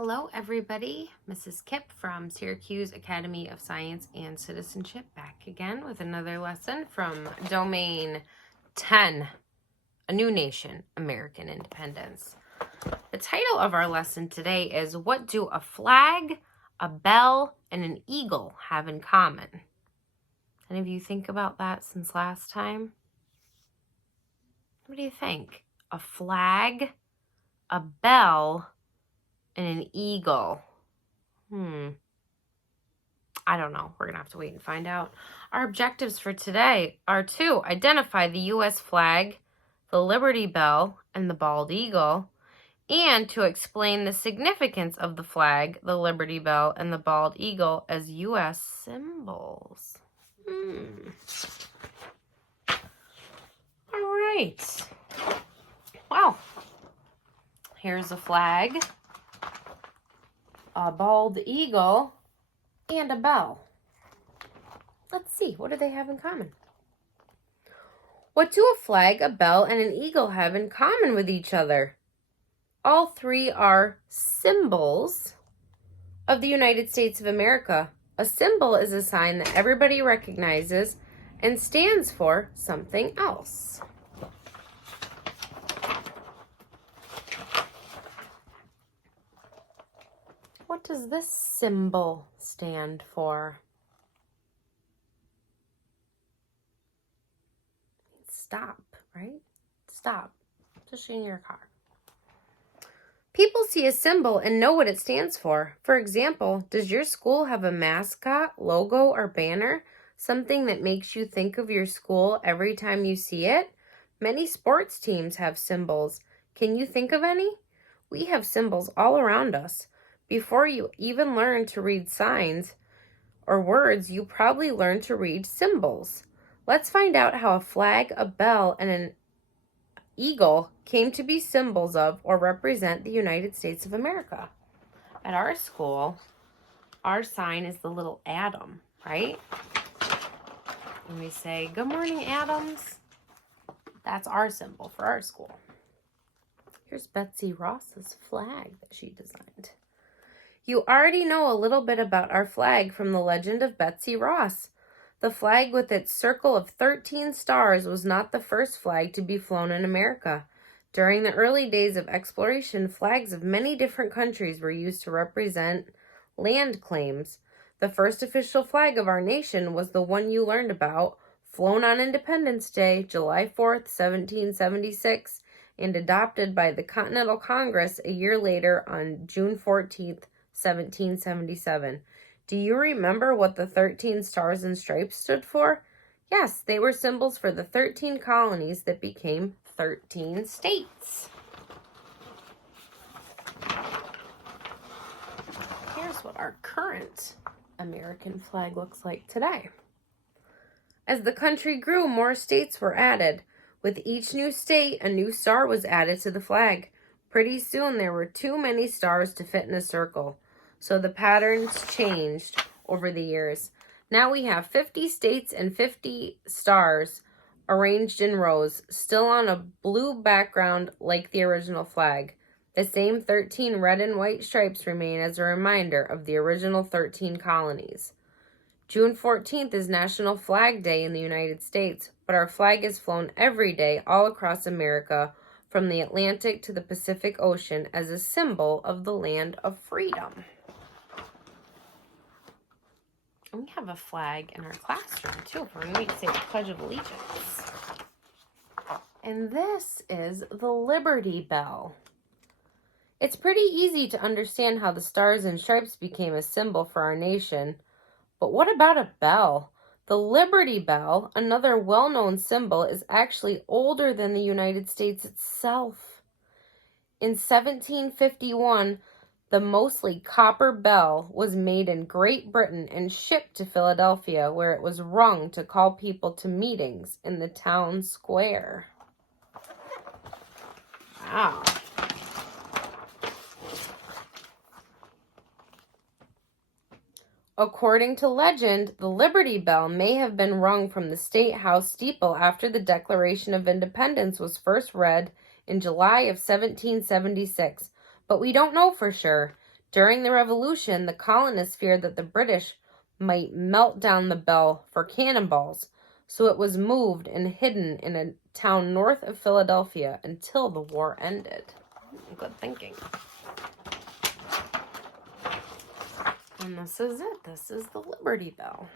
Hello, everybody. Mrs. Kipp from Syracuse Academy of Science and Citizenship back again with another lesson from Domain 10, A New Nation, American Independence. The title of our lesson today is, What do a flag, a bell, and an eagle have in common? Any of you think about that since last time? What do you think? A flag, a bell, and an eagle. I don't know. We're going to have to wait and find out. Our objectives for today are to identify the U.S. flag, the Liberty Bell, and the bald eagle, and to explain the significance of the flag, the Liberty Bell, and the bald eagle as U.S. symbols. All right. Well, here's a flag, a bald eagle, and a bell. Let's see, what do they have in common? What do a flag, a bell, and an eagle have in common with each other? All three are symbols of the United States of America. A symbol is a sign that everybody recognizes and stands for something else. What does this symbol stand for? Stop, right? Stop, especially in your car. People see a symbol and know what it stands for. For example, does your school have a mascot, logo, or banner? Something that makes you think of your school every time you see it? Many sports teams have symbols. Can you think of any? We have symbols all around us. Before you even learn to read signs or words, you probably learn to read symbols. Let's find out how a flag, a bell, and an eagle came to be symbols of or represent the United States of America. At our school, our sign is the little atom, right? And we say, "Good morning, Adams." That's our symbol for our school. Here's Betsy Ross's flag that she designed. You already know a little bit about our flag from the legend of Betsy Ross. The flag with its circle of 13 stars was not the first flag to be flown in America. During the early days of exploration, flags of many different countries were used to represent land claims. The first official flag of our nation was the one you learned about, flown on Independence Day, July 4th, 1776, and adopted by the Continental Congress a year later on June 14th, 1777. Do you remember what the 13 stars and stripes stood for? Yes, they were symbols for the 13 colonies that became 13 states. Here's what our current American flag looks like today. As the country grew, more states were added. With each new state, a new star was added to the flag. Pretty soon, there were too many stars to fit in a circle, so the patterns changed over the years. Now we have 50 states and 50 stars arranged in rows, still on a blue background like the original flag. The same 13 red and white stripes remain as a reminder of the original 13 colonies. June 14th is National Flag Day in the United States, but our flag is flown every day all across America, from the Atlantic to the Pacific Ocean, as a symbol of the land of freedom. And we have a flag in our classroom, too, for when we say the Pledge of Allegiance. And this is the Liberty Bell. It's pretty easy to understand how the stars and stripes became a symbol for our nation. But what about a bell? The Liberty Bell, another well-known symbol, is actually older than the United States itself. In 1751, the mostly copper bell was made in Great Britain and shipped to Philadelphia, where it was rung to call people to meetings in the town square. Wow. According to legend, the Liberty Bell may have been rung from the State House steeple after the Declaration of Independence was first read in July of 1776, but we don't know for sure. During the Revolution, the colonists feared that the British might melt down the bell for cannonballs, so it was moved and hidden in a town north of Philadelphia until the war ended. Good thinking. And this is it. This is the Liberty Bell.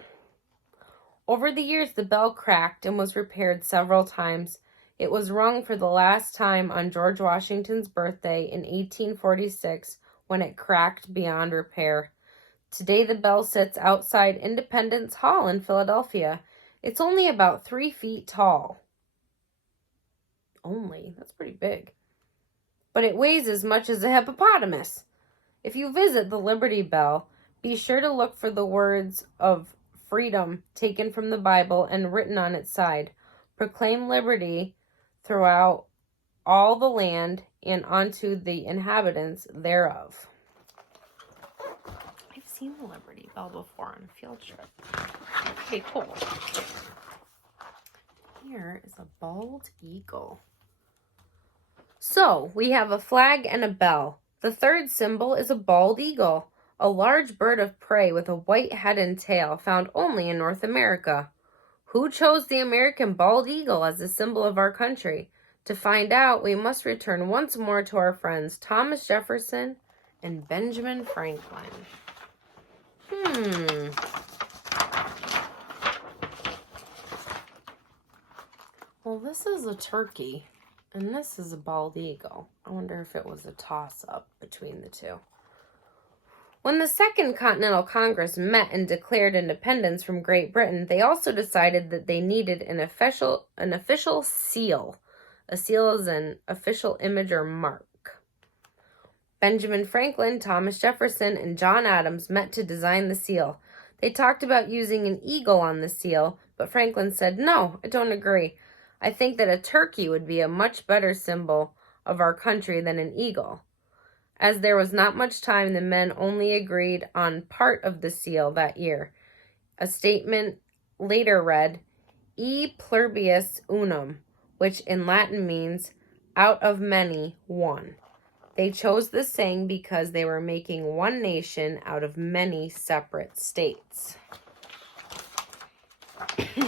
Over the years, the bell cracked and was repaired several times. It was rung for the last time on George Washington's birthday in 1846 when it cracked beyond repair. Today, the bell sits outside Independence Hall in Philadelphia. It's only about 3 feet tall. Only? That's pretty big. But it weighs as much as a hippopotamus. If you visit the Liberty Bell, be sure to look for the words of freedom taken from the Bible and written on its side. Proclaim liberty throughout all the land and unto the inhabitants thereof. I've seen the Liberty Bell before on a field trip. Okay, cool. Here is a bald eagle. So, we have a flag and a bell. The third symbol is a bald eagle, a large bird of prey with a white head and tail found only in North America. Who chose the American bald eagle as a symbol of our country? To find out, we must return once more to our friends Thomas Jefferson and Benjamin Franklin. Well, this is a turkey, and this is a bald eagle. I wonder if it was a toss-up between the two. When the Second Continental Congress met and declared independence from Great Britain, they also decided that they needed an official seal. A seal is an official image or mark. Benjamin Franklin, Thomas Jefferson, and John Adams met to design the seal. They talked about using an eagle on the seal, but Franklin said, "No, I don't agree. I think that a turkey would be a much better symbol of our country than an eagle." As there was not much time, the men only agreed on part of the seal that year. A statement later read, "E pluribus unum," which in Latin means, "out of many, one." They chose this saying because they were making one nation out of many separate states. It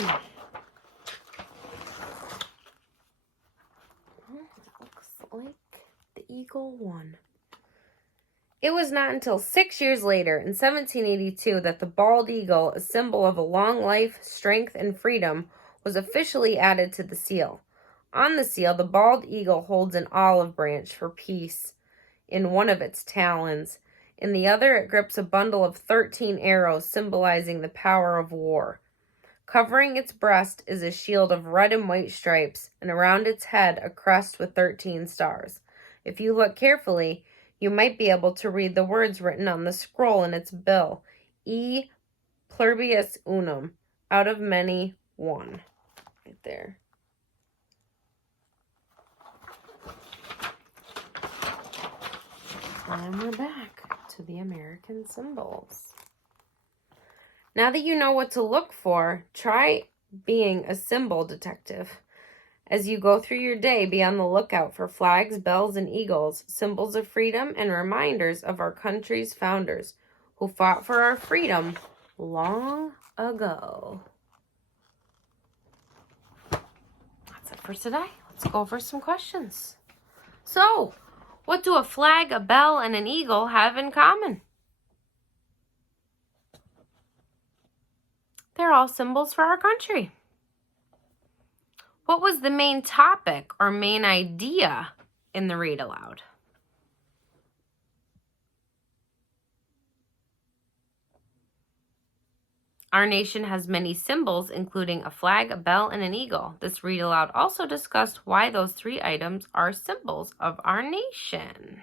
looks like the eagle won. It was not until 6 years later, in 1782, that the bald eagle, a symbol of a long life, strength, and freedom, was officially added to the seal. On the seal, the bald eagle holds an olive branch for peace in one of its talons. In the other, it grips a bundle of 13 arrows, symbolizing the power of war. Covering its breast is a shield of red and white stripes, and around its head, a crest with 13 stars. If you look carefully, you might be able to read the words written on the scroll in its bill. E pluribus unum, out of many, one. Right there. And we're back to the American symbols. Now that you know what to look for, try being a symbol detective. As you go through your day, be on the lookout for flags, bells, and eagles, symbols of freedom, and reminders of our country's founders who fought for our freedom long ago. That's it for today. Let's go over some questions. So, what do a flag, a bell, and an eagle have in common? They're all symbols for our country. What was the main topic or main idea in the read aloud? Our nation has many symbols, including a flag, a bell, and an eagle. This read aloud also discussed why those 3 items are symbols of our nation.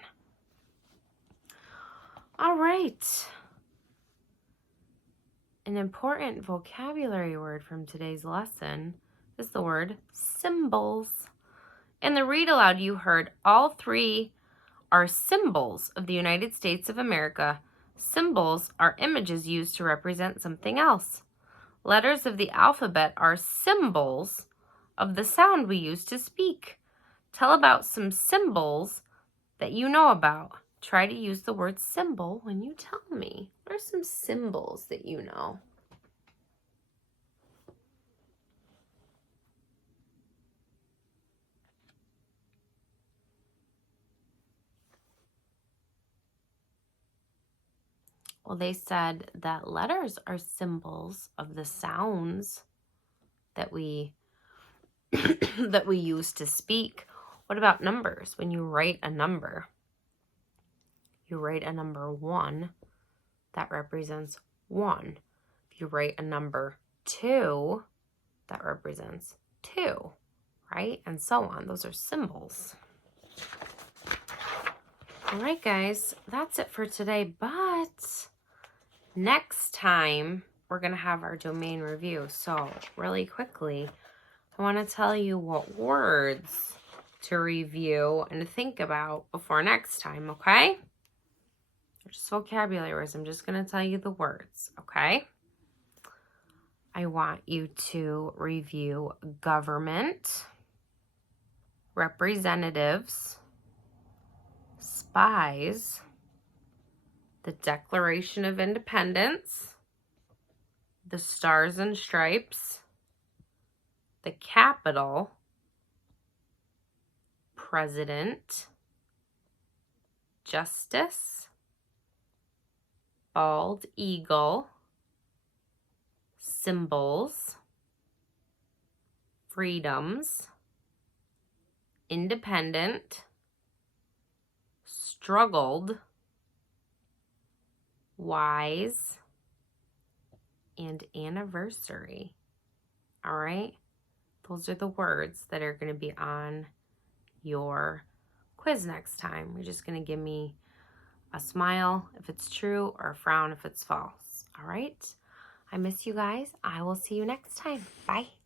All right. An important vocabulary word from today's lesson is the word symbols. In the read aloud, you heard all 3 are symbols of the United States of America. Symbols are images used to represent something else. Letters of the alphabet are symbols of the sound we use to speak. Tell about some symbols that you know about. try to use the word symbol when you tell me. What are some symbols that you know? Well, they said that letters are symbols of the sounds that we that we use to speak. What about numbers? When you write a number, you write a number 1, that represents 1. If you write a number 2, that represents 2, right? And so on. Those are symbols. All right, guys, that's it for today. But next time, we're going to have our domain review. So really quickly, I want to tell you what words to review and to think about before next time, okay? They're just vocabulary words. I'm just going to tell you the words, okay? I want you to review government, representatives, spies, the Declaration of Independence, the Stars and Stripes, the Capitol, president, justice, bald eagle, symbols, freedoms, independent, struggled, wise, and anniversary. All right? Those are the words that are going to be on your quiz next time. You're just going to give me a smile if it's true or a frown if it's false. All right? I miss you guys. I will see you next time. Bye.